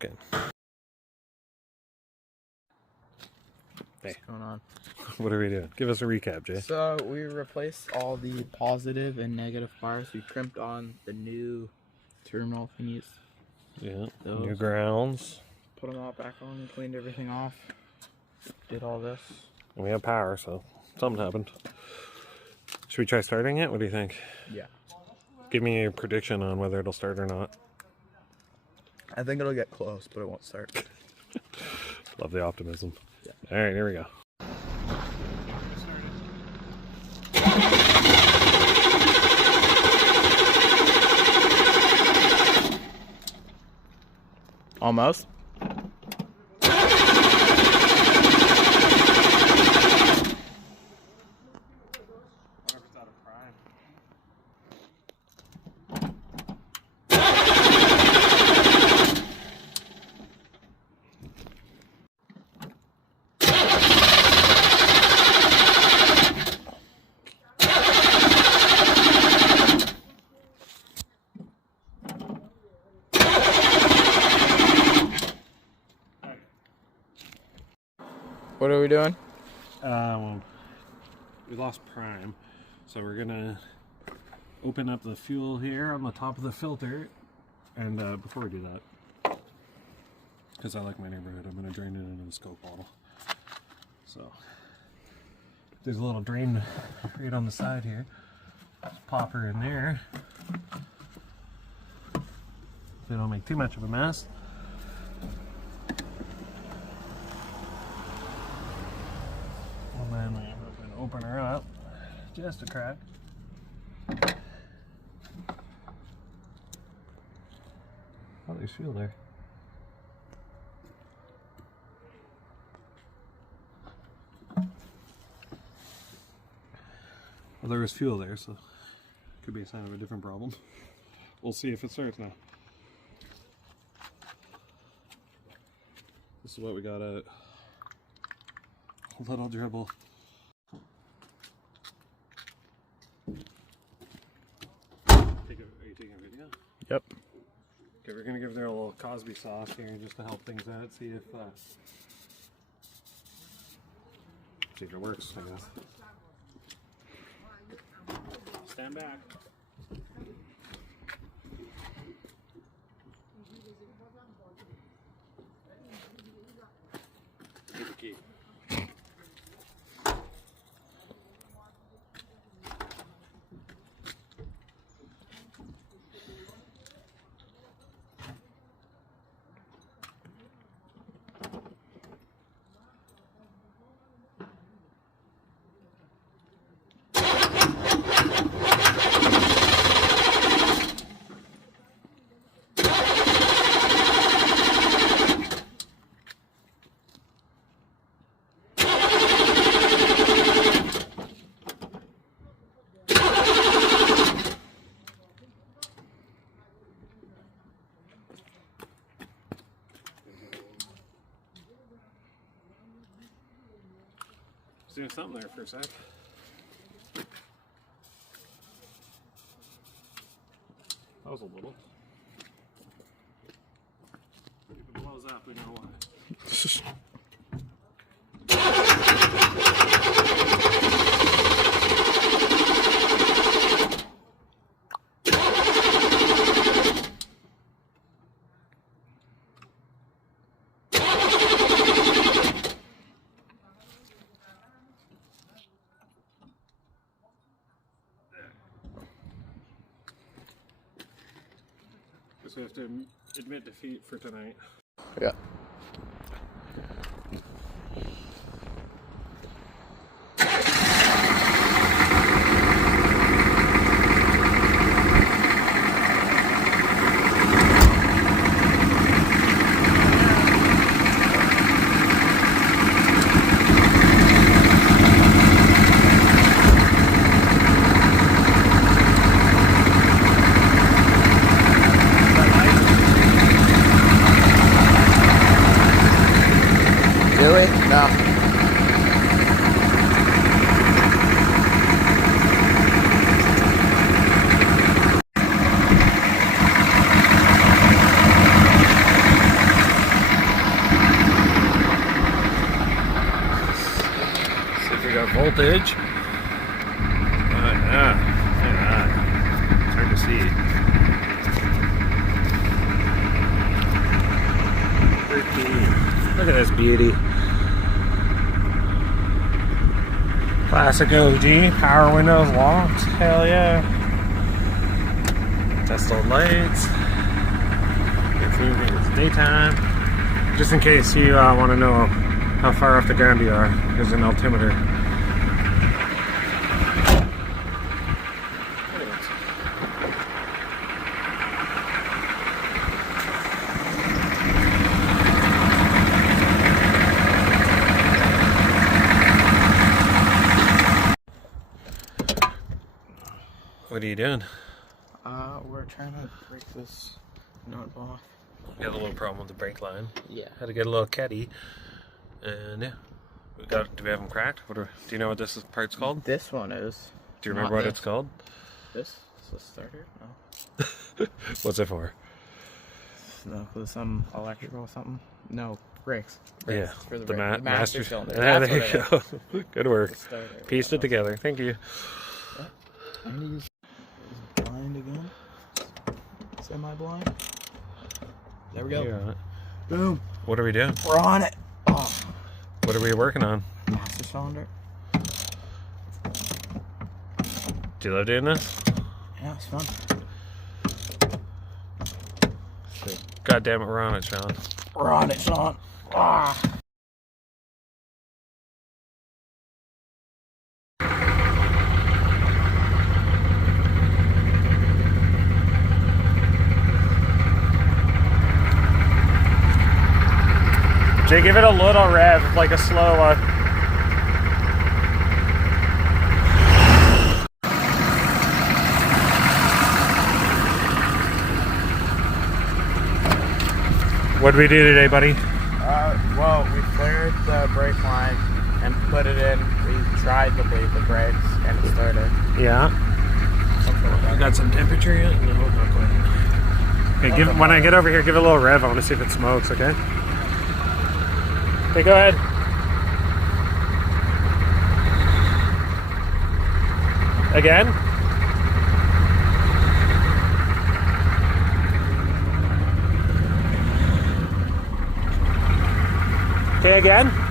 pumpkin. Hey, What's going on? what are we doing? Give us a recap, Jay. So we replaced all the positive and negative wires. We crimped on the new terminal thingies. Yeah, Those. new grounds. Put them all back on and cleaned everything off. Did all this. And we have power, so something happened. Should we try starting it? What do you think? Yeah. Give me a prediction on whether it'll start or not. I think it'll get close, but it won't start. Love the optimism. Yeah. All right, here we go. Almost. What are we doing? We lost prime, so we're gonna open up the fuel here on the top of the filter. And before we do that, because I like my neighborhood, I'm gonna drain it into the Scope bottle. So there's a little drain right on the side here. Just pop her in there. They don't make too much of a mess. And then we open her up, just a crack. Oh, there's fuel there. Well, there was fuel there, so could be a sign of a different problem. We'll see if it starts now. This is what we got out. A little dribble. Are you taking a video? Yep. Okay, we're gonna give there a little Cosby sauce here just to help things out. See if it works, I guess. Stand back. Here's the key. Doing something there for a sec. That was a little. If it blows up, we know why. So we have to admit defeat for tonight. Yeah. Really? No. voltage. Yeah, look at that. It's hard to see. 13. Look at this beauty. Classic OG, power windows locked. Hell yeah. Test all lights. It's daytime. Just in case you want to know how far off the ground you are, there's an altimeter. What are you doing? We're trying to break this nut off. We had a little problem with the brake line. Yeah. Had to get a little caddy. And yeah. Do we have them cracked? Do you know what this part's called? This one is. Do you remember what it's called? This is a starter? No. What's it for? No, for some electrical or something. No, brakes. Yeah, for the master cylinder. Yeah, That's there you what go. Good work. Starter. Pieced it together. Thank you. I'm gonna use blind again. Semi-blind. There we go. Yeah. Boom. What are we doing? We're on it. Oh. What are we working on? Master cylinder. Do you love doing this? Yeah, it's fun. God damn it, we're on it, Sean. We're on it, Sean. Ah. Jay, give it a little rev, like a slow one. What did we do today, buddy? Well, we cleared the brake line and put it in. We tried to bleed the brakes and it started. Yeah. I got some temperature yet? No, not quite. Okay, when I get over here, give it a little rev. I want to see if it smokes, okay? Okay, go ahead. Again? Okay, again?